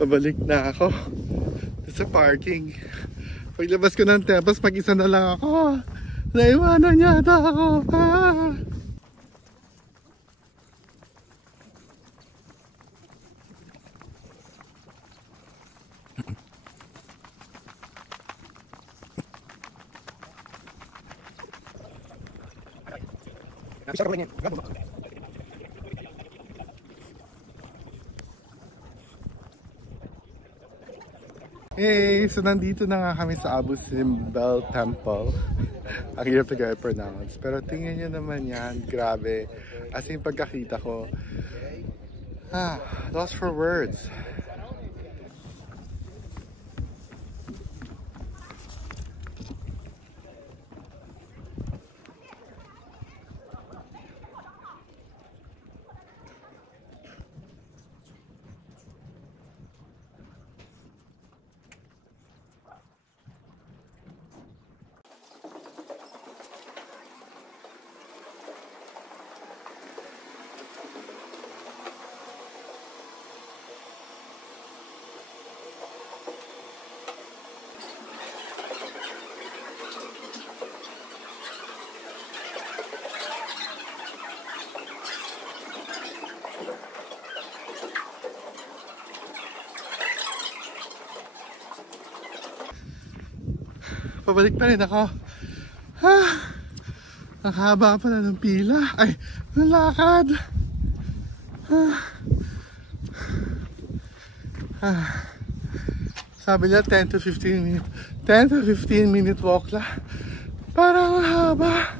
Pabalik na ako sa parking. Paglabas ko ng Temples, mag-isa na lang ako. Naiwanan niya ata ako. Hey, so nandito na nga kami sa Abu Simbel Temple. Ang hirap na i-pronounce. Pero tingnan nyo naman yan, grabe. As in pagkakita ko, lost for words. Pabalik pa rin ako. Ang haba pa na ng pila. Ay, ng lakad. Sabi niya 10 to 15 minutes. 10 to 15 minute walk lang. Parang haba.